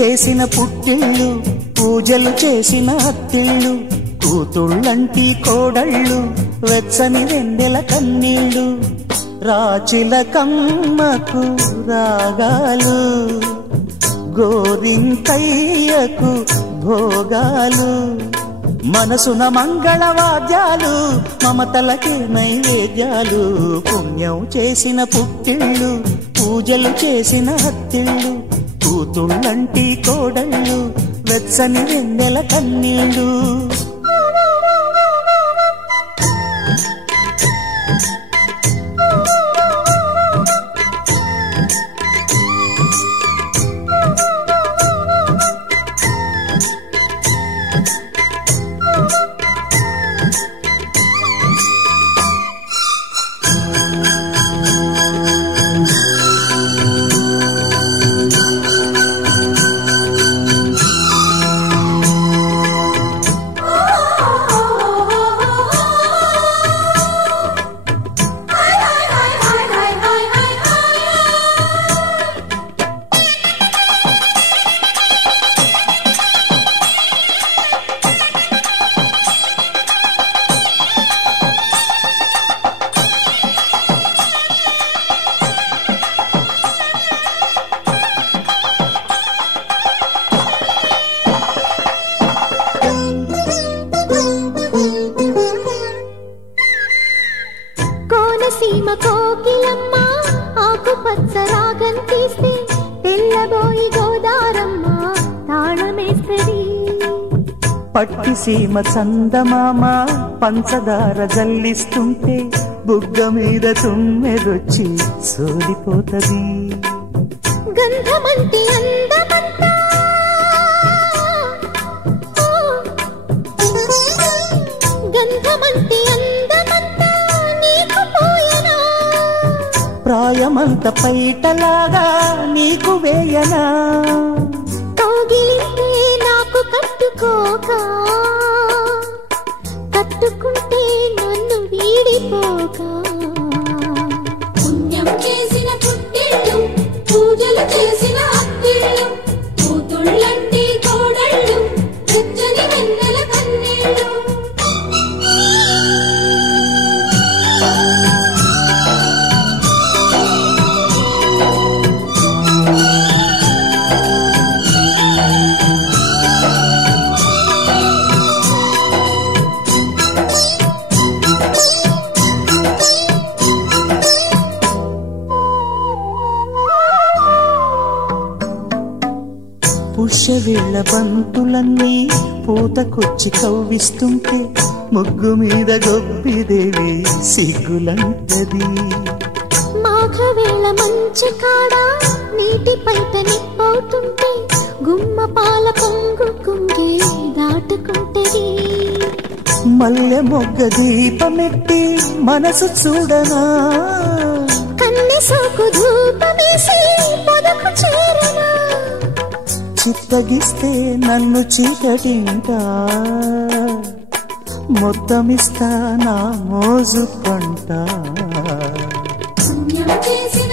చేసిన పుట్టిళ్ళు పూజలు చేసిన అత్తిళ్ళు కూతుళ్ళంటి కోడళ్ళు వెచ్చని వెన్నెల కన్నీళ్ళు రాచిలకమ్మకు రాగాలు గోరింకయ్యకు భోగాలు మనసున మంగళవాద్యాలు మమతలకి నైవేద్యాలు పుణ్యం చేసిన పుట్టిళ్ళు పూజలు చేసిన హత్తిళ్ళు కూతుళ్ళంటి కోడళ్ళు వెచ్చని వెన్నెల కన్నీళ్ళు సీమ కోకిలమ్మ ఆకుపచ్చ రాగం తీస్తే తెల్లబోయి గోదారమ్మ తాళమేస్తది పట్టి సీమ చందమామ పంచదార జల్లిస్తుంటే బుగ్గ మీద తుమ్మెదొచ్చి సోలిపోతది గంధమంటి అందమంతా గంధమంటి ప్రాయమంత పైటలాగా నీకు వేయనా కౌగిలింటే నాకు కట్టుకోక కట్టుకుంటే నన్ను వీడిపోక పుణ్యం చేసిన పుట్టిళ్ళు పూజలు చేసిన అత్తిళ్ళు కూతుళ్ళంటి కోడళ్ళు వెచ్చని వెన్నెల కన్నీళ్ళు పుష్యవేళ బంతులన్నీ పూతకొచ్చి కవ్విస్తుంటే ముగ్గు మీద గొప్పిదేవి సిగ్గులంటది మాఘవేళ మంచి కాడ నీటి పైట నిప్పవుతుంటే గుమ్మ పాల పొంగు కుంగే దాటుకుంటది మల్లె మొగ్గ దీపమెట్టి మనసు చూడనా కన్నె సోకు ధూపమేసి పొదకు చేరనా చిత్తగిస్తే నన్ను చీకటింటా మొత్తమిస్తా నా మోజు పంట పుణ్యం చేసిన